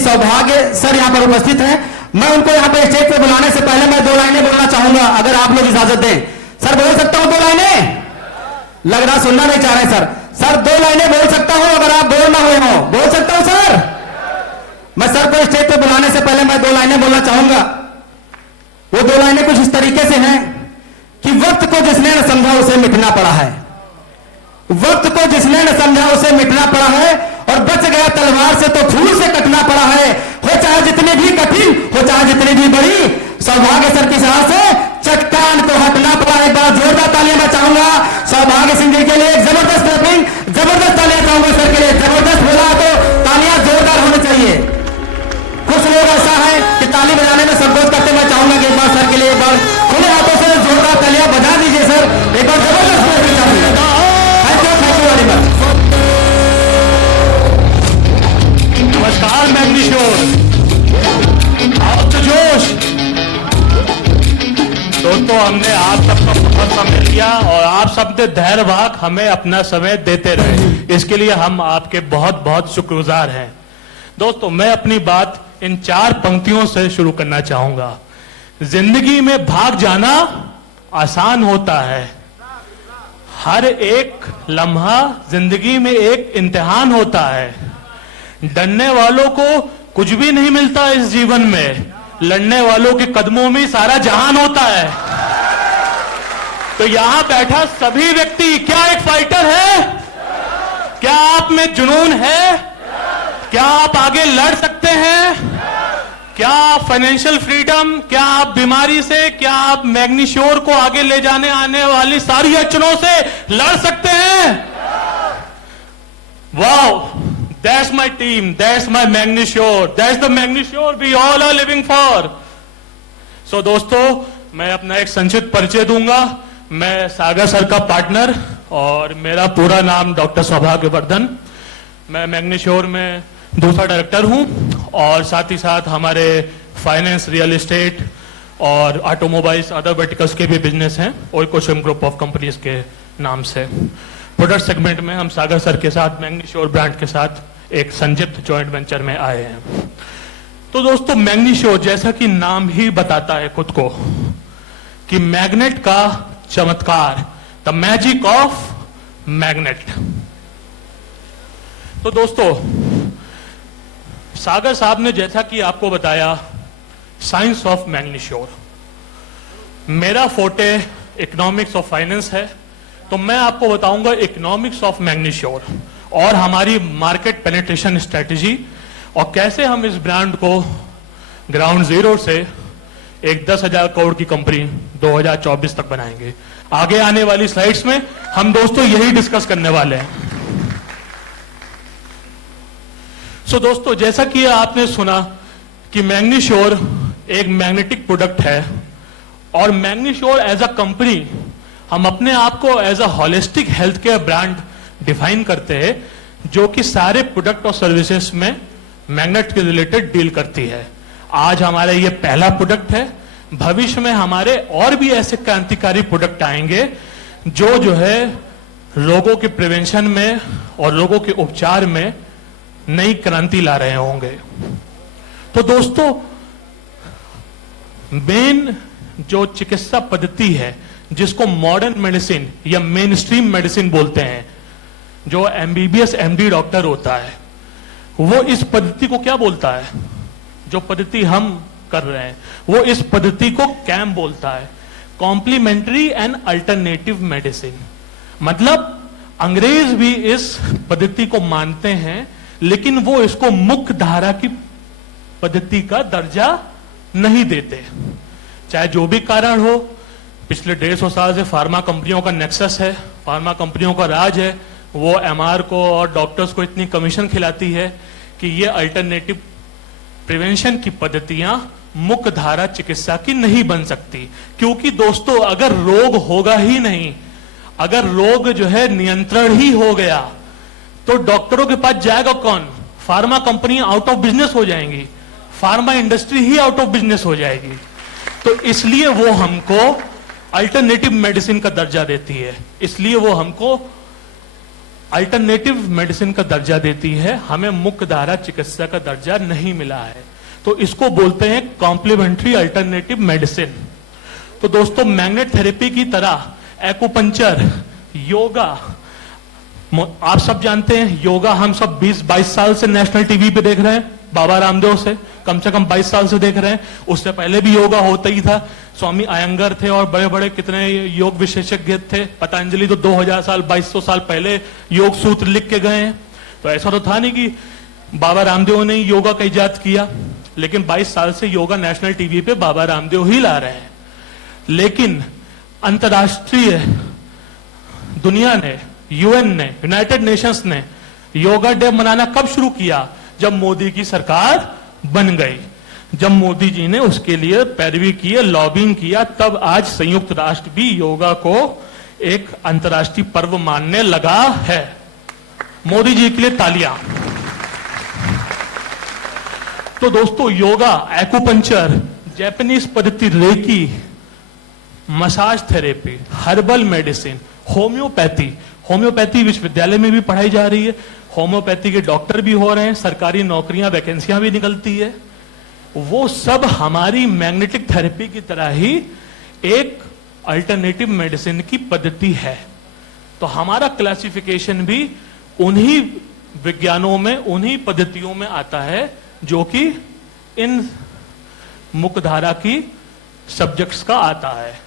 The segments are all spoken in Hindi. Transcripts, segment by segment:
सौभाग्य सर यहाँ पर उपस्थित हैं। मैं उनको यहाँ पे स्टेज पे बुलाने से पहले मैं 2 लाइनें बोलना चाहूंगा, अगर आप लोग इजाजत दें। सर बोल सकता हूं 2 लाइनें? लग रहा सुनना नहीं चाह रहे सर। सर 2 लाइनें बोल सकता हूं अगर आप बोल ना हुए हो? बोल सकता हूं सर? मैं सर को स्टेज पे बुलाने से पहले मैं 2 लाइनें बोलना चाहूंगा। वो 2 लाइनें कुछ इस तरीके से हैं कि वक्त को जिसने न समझा उसे मिटना पड़ा है, वक्त को जिसने न समझा उसे मिटना पड़ा है, और बच गया तलवार से तो फूल से कटना पड़ा है। हो चाहे जितनी भी कठिन, हो चाहे जितनी भी बड़ी, सौभाग्य सर की सहायता से चट्टान को हटना पड़ा। एक बार जोरदार तालियां मैं चाहूंगा सौभाग्य सिंह जी के लिए। एक जबरदस्त क्लैपिंग, जबरदस्त तालियां चाहूंगा सर के लिए। जबरदस्त बोला तो तालियां जोरदार होनी चाहिए। कुछ लोग ऐसा है कि ताली बजाने में संकोच करते। मैं चाहूंगा कि एक बार सर के लिए एक बार खुले हाथों से जोरदार तालियां बजा दीजिए सर। एक बार जबरदस्त क्लैपिंग चाहिए। Thank you very much. नमस्कार मैग्नीश्योर, आप तो जोश। दोस्तों, हमने आप सबका बहुत समय लिया और आप सब ने धैर्य भाग हमें अपना समय देते रहे, इसके लिए हम आपके बहुत बहुत शुक्रगुजार हैं। दोस्तों, मैं अपनी बात इन 4 पंक्तियों से शुरू करना चाहूंगा। जिंदगी में भाग जाना आसान होता है, हर एक लम्हा जिंदगी में एक इम्तिहान होता है। डरने वालों को कुछ भी नहीं मिलता इस जीवन में, लड़ने वालों के कदमों में सारा जहान होता है। तो यहां बैठा सभी व्यक्ति क्या एक फाइटर है? क्या आप में जुनून है? क्या आप आगे लड़ सकते हैं? क्या आप फाइनेंशियल फ्रीडम, क्या आप बीमारी से, क्या आप मैग्नीश्योर को आगे ले जाने आने वाली सारी अड़चनों से लड़ सकते हैं? Wow, that's my team, that's my Magnishore, that's the Magnishore we all are living for. So दोस्तों, मैं अपना एक संक्षिप्त परिचय दूंगा। मैं सागर सर का पार्टनर और मेरा पूरा नाम डॉक्टर सौभाग्य वर्धन। मैं मैग्नीश्योर में दूसरा डायरेक्टर हूं और साथ ही साथ हमारे फाइनेंस, रियल एस्टेट और ऑटोमोबाइल्स, अदर वर्टिकल्स के भी बिजनेस हैं और कोशम ग्रुप ऑफ कंपनीज के नाम से। प्रोडक्ट सेगमेंट में हम सागर सर के साथ मैग्नीश्योर ब्रांड के साथ एक संयुक्त जॉइंट वेंचर में आए हैं। तो दोस्तों, मैग्नीश्योर जैसा कि नाम ही बताता है खुद को कि मैग्नेट का चमत्कार, द मैजिक ऑफ मैग्नेट। तो दोस्तों, सागर साहब ने जैसा कि आपको बताया साइंस ऑफ मैग्नीश्योर, मेरा फोटे इकोनॉमिक्स ऑफ फाइनेंस है, तो मैं आपको बताऊंगा इकोनॉमिक्स ऑफ मैग्नीश्योर और हमारी मार्केट पेनिट्रेशन स्ट्रेटजी और कैसे हम इस ब्रांड को ग्राउंड जीरो से एक 10,000 करोड़ की कंपनी 2024 तक बनाएंगे। आगे आने वाली स्लाइड्स में हम दोस्तों यही डिस्कस करने वाले हैं। सो दोस्तों, जैसा कि आपने सुना कि मैग्नीश्योर एक मैग्नेटिक प्रोडक्ट है और मैग्नीश्योर एज अ कंपनी हम अपने आप को as a holistic health care brand define करते हैं, जो कि सारे प्रोडक्ट और सर्विसेज में मैग्नेट के रिलेटेड डील करती है। आज हमारा ये पहला प्रोडक्ट है, भविष्य में हमारे और भी ऐसे क्रांतिकारी प्रोडक्ट आएंगे जो है रोगों के प्रिवेंशन में और रोगों के उपचार में नई क्रांति ला रहे होंगे। तो दोस्तों, मेन जो चिकित्सा पद्धति है जिसको मॉडर्न मेडिसिन या मेन स्ट्रीम मेडिसिन बोलते हैं, जो एमबीबीएस एमडी डॉक्टर होता है, वो इस पद्धति को क्या बोलता है? जो पद्धति हम कर रहे हैं वो इस पद्धति को कैम बोलता है, कॉम्प्लीमेंट्री एंड अल्टरनेटिव मेडिसिन। मतलब अंग्रेज भी इस पद्धति को मानते हैं, लेकिन वो इसको मुख्य धारा की पद्धति का दर्जा नहीं देते। चाहे जो भी कारण हो, पिछले 150 साल से फार्मा कंपनियों का नेक्सस है, फार्मा कंपनियों का राज है, वो एमआर को और डॉक्टर्स को इतनी कमीशन खिलाती है कि ये अल्टरनेटिव प्रिवेंशन की पद्धतियां मुख्य धारा चिकित्सा की नहीं बन सकती। क्योंकि दोस्तों, अगर रोग होगा ही नहीं, अगर रोग जो है नियंत्रण ही हो गया, तो डॉक्टरों के पास जाएगा कौन? फार्मा कंपनियां आउट ऑफ बिजनेस हो जाएंगी, pharma industry he out of business हो जाएगी। तो इसलिए वो हमको अल्टरनेटिव मेडिसिन का दर्जा देती है, इसलिए वो हमको अल्टरनेटिव मेडिसिन का दर्जा देती है, हमें मुख्यधारा चिकित्सा का दर्जा नहीं मिला है, तो इसको बोलते हैं कॉम्प्लीमेंट्री अल्टरनेटिव मेडिसिन। तो दोस्तों, मैग्नेट थेरेपी की तरह एक्यूपंक्चर, योगा, आप सब जानते हैं योगा हम सब 20-22 साल से नेशनल टीवी पे देख रहे हैं, बाबा रामदेव से कम 22 साल से देख रहे हैं। उससे पहले भी योगा होता ही था, स्वामी अयंगर थे और बड़े बड़े कितने योग विशेषज्ञ थे। पतंजलि तो 2000 साल 2200 साल पहले योग सूत्र लिख के गए हैं। तो ऐसा तो था नहीं कि बाबा रामदेव ने योगा का इजाद किया, लेकिन 22 साल से योगा नेशनल टीवी पे बाबा रामदेव ही ला रहे हैं। लेकिन अंतर्राष्ट्रीय दुनिया ने, यूएन ने, यूनाइटेड नेशंस ने योगा डे मनाना कब शुरू किया? जब मोदी की सरकार बन गई, जब मोदी जी ने उसके लिए पैरवी की, लॉबिंग किया, तब आज संयुक्त राष्ट्र भी योगा को एक अंतर्राष्ट्रीय पर्व मानने लगा है। मोदी जी के लिए तालियां। तो दोस्तों, योगा, एक्यूपंक्चर, जापानीज पद्धति reiki, massage therapy, herbal medicine, homeopathy विश्वविद्यालय में भी पढ़ाई जा रही है। होम्योपैथी के डॉक्टर भी हो रहे हैं, सरकारी नौकरियां, वैकेंसियां भी निकलती है। वो सब हमारी मैग्नेटिक थेरेपी की तरह ही एक अल्टरनेटिव मेडिसिन की पद्धति है। तो हमारा क्लासिफिकेशन भी उन्हीं विज्ञानों में, उन्हीं पद्धतियों में आता है जो कि इन मुख्यधारा की सब्जेक्ट्स का आता है।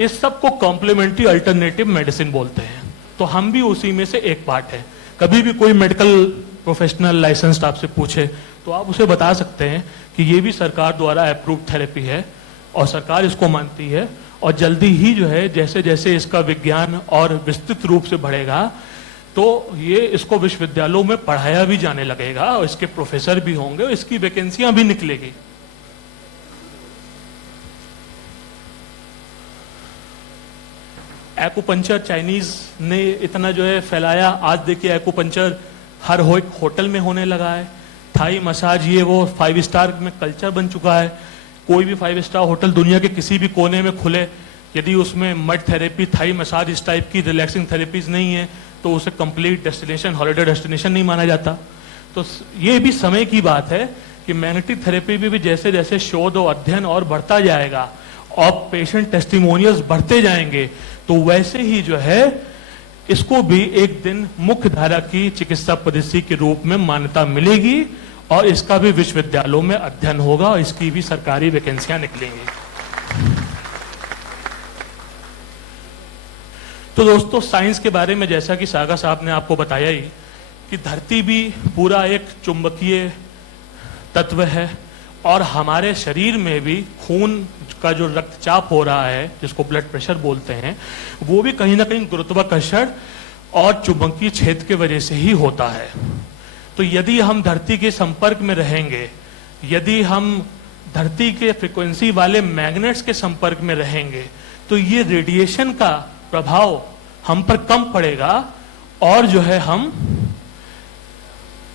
इस सब को कॉम्प्लीमेंट्री अल्टरनेटिव मेडिसिन बोलते हैं। तो हम भी उसी में से एक पार्ट है। कभी भी कोई मेडिकल प्रोफेशनल लाइसेंस्ड आपसे पूछे तो आप उसे बता सकते हैं कि ये भी सरकार द्वारा अप्रूव्ड थेरेपी है और सरकार इसको मानती है। और जल्दी ही जो है, जैसे जैसे इसका विज्ञान और विस्तृत रूप से बढ़ेगा, तो ये इसको विश्वविद्यालयों में पढ़ाया भी जाने लगेगा और इसके प्रोफेसर भी होंगे और इसकी वैकेंसियां भी निकलेगी। एक्यूपंक्चर चाइनीज ने इतना जो है फैलाया, आज देखिए एक्यूपंक्चर हर होटल में होने लगा है। थाई मसाज, ये वो 5 स्टार में कल्चर बन चुका है। कोई भी 5 स्टार होटल दुनिया के किसी भी कोने में खुले, यदि उसमें मड थेरेपी, थाई मसाज, इस टाइप की रिलैक्सिंग थेरेपीज नहीं है तो उसे कंप्लीट डेस्टिनेशन, हॉलिडे डेस्टिनेशन नहीं माना जाता। तो ये भी समय की बात है कि मैग्नेटिक थेरेपी में भी जैसे जैसे शोध और अध्ययन और बढ़ता जाएगा और पेशेंट टेस्टिमोनियल्स बढ़ते जाएंगे, तो वैसे ही जो है इसको भी एक दिन मुख्य धारा की चिकित्सा पद्धति के रूप में मान्यता मिलेगी और इसका भी विश्वविद्यालयों में अध्ययन होगा और इसकी भी सरकारी वैकेंसियां निकलेंगी। तो दोस्तों, साइंस के बारे में जैसा कि सागा साहब ने आपको बताया ही कि धरती भी पूरा एक चुंबकीय तत्व है और हमारे शरीर में भी खून का जो रक्तचाप हो रहा है, जिसको ब्लड प्रेशर बोलते हैं, वो भी कहीं ना कहीं गुरुत्वाकर्षण और चुंबकीय क्षेत्र के वजह से ही होता है। तो यदि हम धरती के संपर्क में रहेंगे, यदि हम धरती के फ्रीक्वेंसी वाले मैग्नेट्स के संपर्क में रहेंगे, तो ये रेडिएशन का प्रभाव हम पर कम पड़ेगा और जो है हम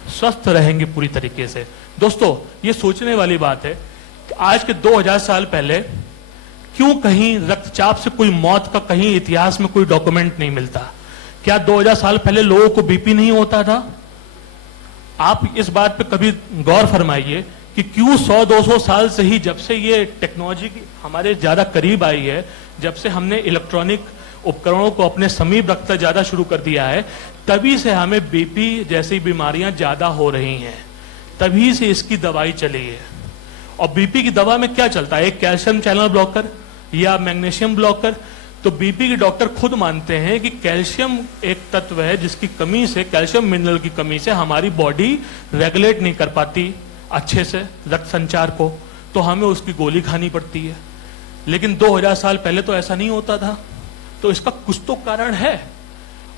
स्वस्थ रहेंगे पूरी तरीके से। दोस्तों, ये सोचने वाली बात है कि आज के 2000 साल पहले क्यों कहीं रक्तचाप से कोई मौत का कहीं इतिहास में कोई डॉक्यूमेंट नहीं मिलता? क्या 2000 साल पहले लोगों को बीपी नहीं होता था? आप इस बात पे कभी गौर फरमाइए कि क्यों 100-200 साल से ही, जब से ये टेक्नोलॉजी हमारे ज्यादा करीब आई है, जब से हमने इलेक्ट्रॉनिक उपकरणों को अपने समीप रखना ज्यादा शुरू कर दिया है, तभी से हमें बीपी जैसी बीमारियां ज्यादा हो रही हैं। तभी से इसकी दवाई चली है। और बीपी की दवा में क्या चलता है? एक कैल्शियम चैनल ब्लॉकर या मैग्नीशियम ब्लॉकर। तो बीपी के डॉक्टर खुद मानते हैं कि कैल्शियम एक तत्व है जिसकी कमी से, कैल्शियम मिनरल की कमी से हमारी बॉडी रेगुलेट नहीं कर पाती अच्छे से रक्त संचार को, तो हमें उसकी गोली खानी पड़ती है। लेकिन 2000 साल पहले तो ऐसा नहीं होता था। तो इसका कुछ तो कारण है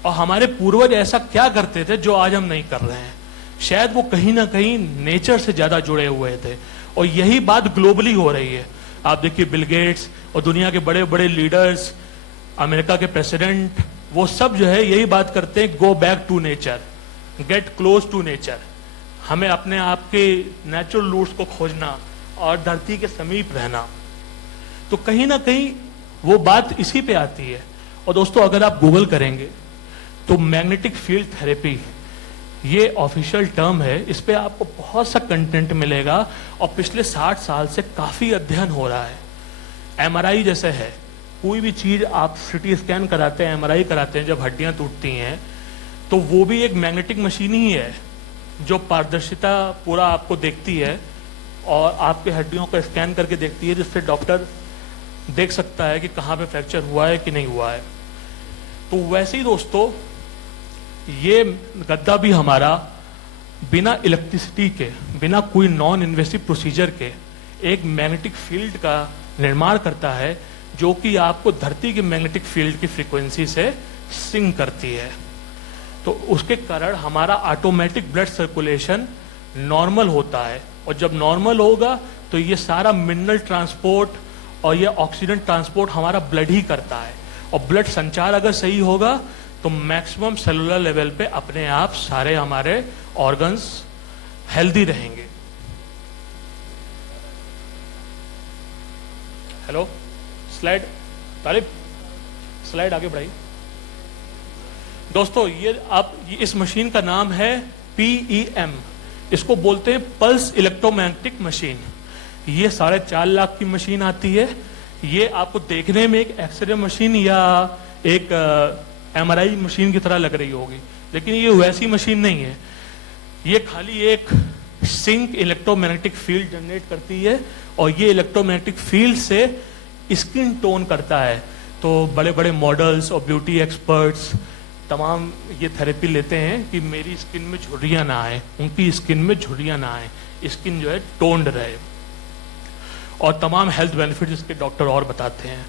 और हमारे पूर्वज ऐसा क्या करते थे जो आज हम नहीं कर रहे हैं? शायद वो कहीं ना कहीं नेचर से ज्यादा जुड़े हुए थे और यही बात ग्लोबली हो रही है। आप देखिए बिल गेट्स और दुनिया के बड़े बड़े लीडर्स, अमेरिका के प्रेसिडेंट, वो सब जो है यही बात करते हैं, go back to nature, get close to nature. हमें अपने आप के नेचुरल रूट्स को खोजना और धरती के समीप रहना। तो कहीं ना कहीं वो बात इसी पे आती है। और दोस्तों, अगर आप गूगल करेंगे तो मैग्नेटिक फील्ड थेरेपी ये ऑफिशियल टर्म है, इस पे आपको बहुत सा कंटेंट मिलेगा और पिछले 60 साल से काफी अध्ययन हो रहा है। एमआरआई जैसे है, कोई भी चीज आप सीटी स्कैन कराते हैं, एमआरआई कराते हैं, जब हड्डियां टूटती हैं तो वो भी एक मैग्नेटिक मशीन ही है जो पारदर्शिता पूरा आपको देखती है और आपके हड्डियों को स्कैन करके देखती है, जिससे डॉक्टर देख सकता है कि कहाँ पे फ्रैक्चर हुआ है कि नहीं हुआ है। तो वैसे ही दोस्तों ये गद्दा भी हमारा बिना इलेक्ट्रिसिटी के, बिना कोई नॉन इन्वेसिव प्रोसीजर के एक मैग्नेटिक फील्ड का निर्माण करता है जो कि आपको धरती के मैग्नेटिक फील्ड की फ्रीक्वेंसी से सिंक करती है। तो उसके कारण हमारा ऑटोमेटिक ब्लड सर्कुलेशन नॉर्मल होता है, और जब नॉर्मल होगा तो ये सारा मिनरल ट्रांसपोर्ट और ये ऑक्सीजन ट्रांसपोर्ट हमारा ब्लड ही करता है, और ब्लड संचार अगर सही होगा तो मैक्सिमम सेलुलर लेवल पे अपने आप सारे हमारे ऑर्गन्स हेल्दी रहेंगे। हेलो, स्लाइड तालिब, स्लाइड आगे बढ़ाइए दोस्तों। ये इस मशीन का नाम है PEM, इसको बोलते हैं पल्स इलेक्ट्रोमैग्नेटिक मशीन। ये 4.5 लाख की मशीन आती है। ये आपको देखने में एक एक्सरे मशीन या एक MRI मशीन की तरह लग रही होगी, लेकिन ये वैसी मशीन नहीं है। ये खाली एक सिंक इलेक्ट्रोमैग्नेटिक फील्ड जनरेट करती है और ये इलेक्ट्रोमैग्नेटिक फील्ड से स्किन टोन करता है। तो बड़े बड़े मॉडल्स और ब्यूटी एक्सपर्ट्स तमाम ये थेरेपी लेते हैं कि मेरी स्किन में झुर्रियां ना आए, उनकी स्किन में झुर्रियां ना आए, स्किन जो है टोन्ड रहे, और तमाम हेल्थ बेनिफिट्स इसके डॉक्टर और बताते हैं।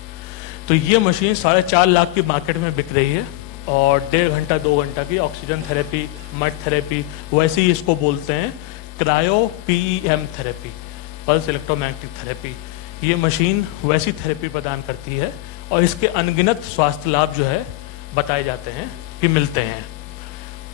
तो ये मशीन 4.5 लाख की मार्केट में बिक रही है, और 1.5 घंटा 2 घंटा की ऑक्सीजन थेरेपी, मड थेरेपी, वैसे ही इसको बोलते हैं cryo PEM therapy, pulse electromagnetic therapy. ये मशीन वैसी थेरेपी प्रदान करती है और इसके अनगिनत स्वास्थ्य लाभ जो है बताए जाते हैं कि मिलते हैं।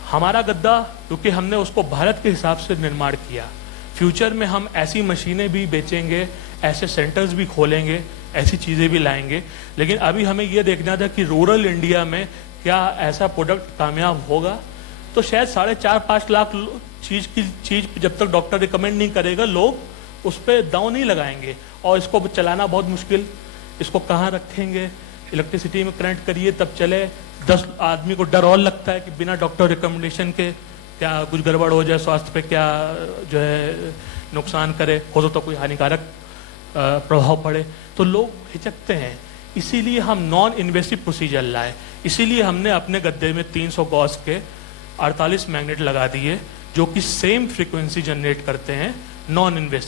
हमारा गद्दा, क्योंकि हमने उसको भारत के हिसाब से निर्माण किया, फ्यूचर में हम ऐसी मशीनें भी बेचेंगे, ऐसे सेंटर्स भी खोलेंगे, ऐसी चीज़ें भी लाएंगे। लेकिन अभी हमें ये देखना था कि रूरल इंडिया में क्या ऐसा प्रोडक्ट कामयाब होगा। तो शायद 4.5-5 लाख चीज़ जब तक डॉक्टर रिकमेंड नहीं करेगा, लोग उस पर दांव नहीं लगाएंगे, और इसको चलाना बहुत मुश्किल। इसको कहाँ रखेंगे, इलेक्ट्रिसिटी में कनेक्ट करिए तब चले। 10 आदमी को डर और लगता है कि बिना डॉक्टर रिकमेंडेशन के क्या कुछ गड़बड़ हो जाए, स्वास्थ्य पे क्या जो है नुकसान करे, हो तो कोई हानिकारक प्रभाव पड़े, तो लोग हिचकते हैं। इसीलिए हम नॉन इन्वेसिव प्रोसीजर लाए। इसीलिए हमने अपने गद्दे में 300 गॉस के 48 मैग्नेट लगा दिए जो कि सेम फ्रीक्वेंसी जनरेट करते हैं, नॉन इन्वेसिव।